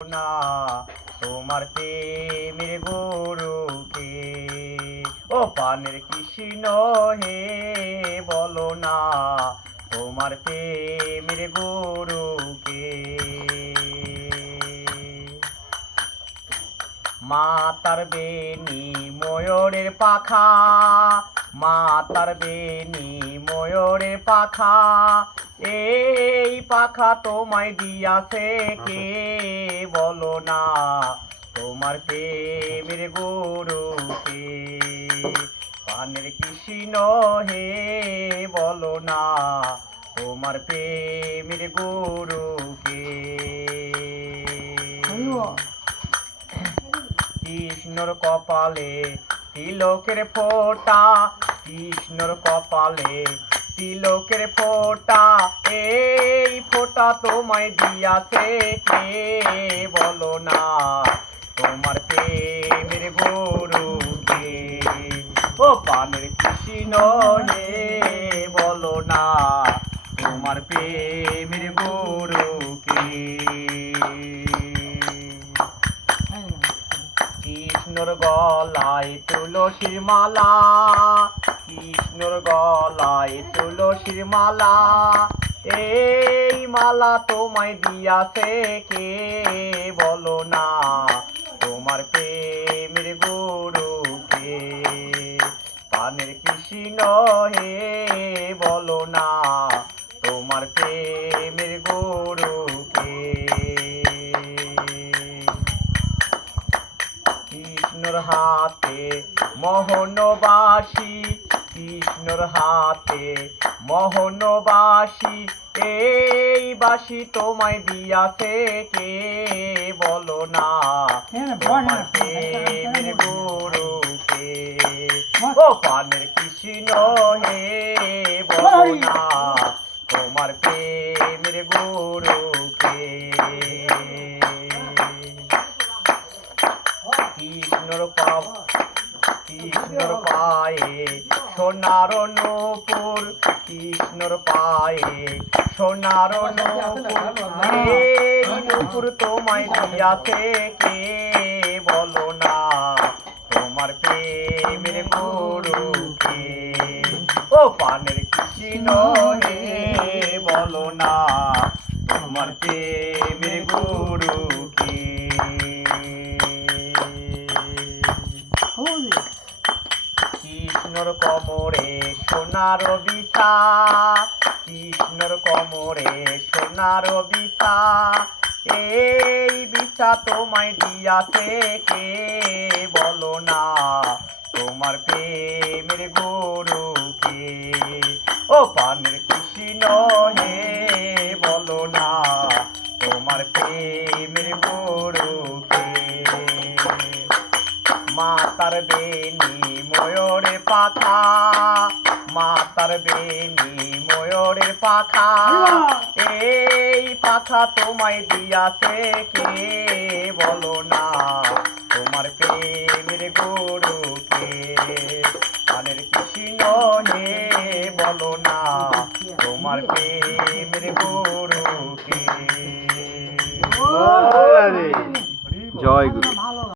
না তোমার প্রেমের গুরুকে। ও পানের কৃষ্ণ হে বলো না তোমার প্রেমের গুরুকে। মাতার বেনি ময়ূরের পাখা, মাতার বেনি ময়ূরের পাখা, এই পাখা তোমায় দিয়াছে কে বলো না তোমার প্রেমের গুরুকে। পানের কৃষ্ণ হে বলো না তোমার প্রেমের গুরুকে। কৃষ্ণর কপালে তিলকের ফোঁটা, কৃষ্ণর কপালে তিলকের ফোঁটা, এই ফোঁটা তোমায় দিয়াছে কে বলো না তোমার প্রেমের গুরুকে। ও পানের কৃষ্ণ হে বলো না তোমার প্রেমের গুরুকে। কৃষ্ণর গলায় তুলসীর মালা, কৃষ্ণর গলায় তুলসীর মালা, এই মালা তোমায় দিয়াছে কে বলো না তোমার প্রেমের গুরুকে। পানের কৃষ্ণ হে বলো না তোমার প্রেমের গুরুকে। কৃষ্ণর হাতে মোহনবাসী, কৃষ্ণর হাতে মোহনবাসী, এই বাসি তোমায় দিয়াছে কে বলো না তোমার প্রেমের গুরুকে। ও পানের কৃষ্ণ হে বলো না তোমার প্রেমের গুরুকে। কৃষ্ণর পায়ে সোনার নূপুর, কৃষ্ণর পায়ে সোনার নূপুর, এই নূপুর তোমায় দিয়াছে কে বলো না তোমার প্রেমের গুরুকে। ও পানের কৃষ্ণ হে বলো না তোমার প্রেমের গুরুকে। কৃষ্ণর কোমরে সোনার বিছা, কৃষ্ণর কোমরে সোনার বিছা, এই বিছা তোমায় দিয়াছে কে বলো না তোমার প্রেমের গুরুকে। ও পানের কৃষ্ণ হে বলো না তোমার প্রেমের গুরুকে। মাতার বেনি ময়ূরের পাখা, মাতার বেনি ময়ূরের পাখা, এই পাখা তোমায় দিয়াছে কে বলো না তোমার প্রেমের গুরু।